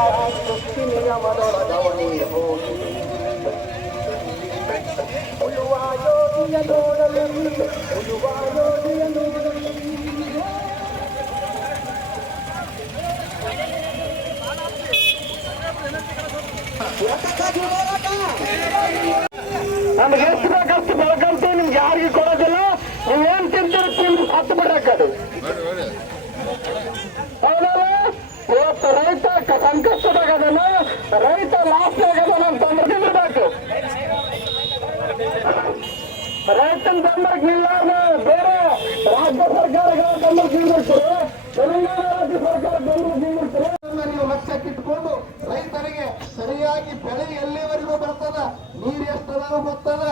ಸೃಷ್ಟಿ ನಿಗಮದೊಳಗವನೇ ಹೋಗಿ ಉಳುವ ಯೋಗಿಯ ನೋಡಲು ಉಳುವ ಯೋಗಿಯ ನೋಡಲು ನಮ್ಗೆ ಎಷ್ಟು ಬೇಕಷ್ಟು ಬೆಳ್ಕೊಂತೀವಿ ನಿಮ್ಗೆ ಯಾರಿಗೂ ಕೊಡೋದಿಲ್ಲ ನೀವೇನ್ ತಿಂತೀರಿ ತಿಂದು ಹತ್ತು ಬಿಡಕ್ಕದು ಸಂಕಷ್ಟದಾಗದನ ರೈತ ಲಾಸ್ಟ್ ಆಗದನ ಅಂತಂದ್ರೆ ನಿಲ್ಲಬೇಕು ರೈತನ ಬೆಂಬಲಕ್ಕೆ ನಿಲ್ಲಾರ್ದು ಬೇರೆ ರಾಜ್ಯ ಸರ್ಕಾರಗಳ ಬೆಂಬಲಕ್ಕೆ ನಿಲ್ಲಿರ್ತಾರೆ ತೆಲಂಗಾಣ ರಾಜ್ಯ ಸರ್ಕಾರ ಬೆಂಬಲಕ್ಕೆ ನಿಲ್ಲಿರ್ತಾರೆ ನೀವು ಲಕ್ಷ್ಯಕ್ಕೆ ಇಟ್ಕೊಂಡು ರೈತರಿಗೆ ಸರಿಯಾಗಿ ಬೆಳೆ ಎಲ್ಲಿವರೆಗೂ ಬರ್ತದ ನೀರು ಎಷ್ಟದ ಗೊತ್ತದ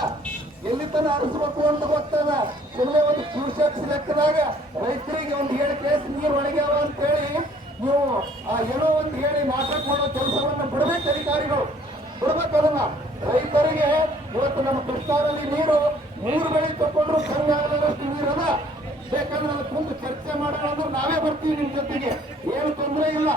ಎಲ್ಲಿ ತನ ಹರಿಸ್ಬೇಕು ಅಂತ ಗೊತ್ತದ ಸುಮ್ಮನೆ ಒಂದು ಕ್ಯೂಸೆಕ್ಸ್ ಲೆಕ್ಕದಾಗ ರೈತರಿಗೆ ಒಂದು ಏಳು ಕೇಸ್ ನೀರು ಒಣಗ್ಯಾವ ಅಂತೇಳಿ ನೀವು ಆ ಏನೋ ಅಂತ ಹೇಳಿ ನಾಟಕ ಮಾಡೋ ಕೆಲಸವನ್ನು ಬಿಡಬೇಕು ಅಧಿಕಾರಿಗಳು ಬಿಡಬೇಕಲ್ಲ ರೈತರಿಗೆ ಇವತ್ತು ನಮ್ಮ ಕೃಷ್ಣಾದಲ್ಲಿ ನೀರು ಮೂರು ಬೆಳೆ ತಕೊಂಡ್ರು ಕಮ್ಮಿ ಆಗದಷ್ಟು ನೀರಲ್ಲ ಬೇಕಂದ್ರೆ ಅದಕ್ಕೆ ಒಂದು ಚರ್ಚೆ ಮಾಡೋಣ ಅಂದ್ರೆ ನಾವೇ ಬರ್ತೀವಿ ನಿಮ್ಮ ಜೊತೆಗೆ ಏನು ತೊಂದರೆ ಇಲ್ಲ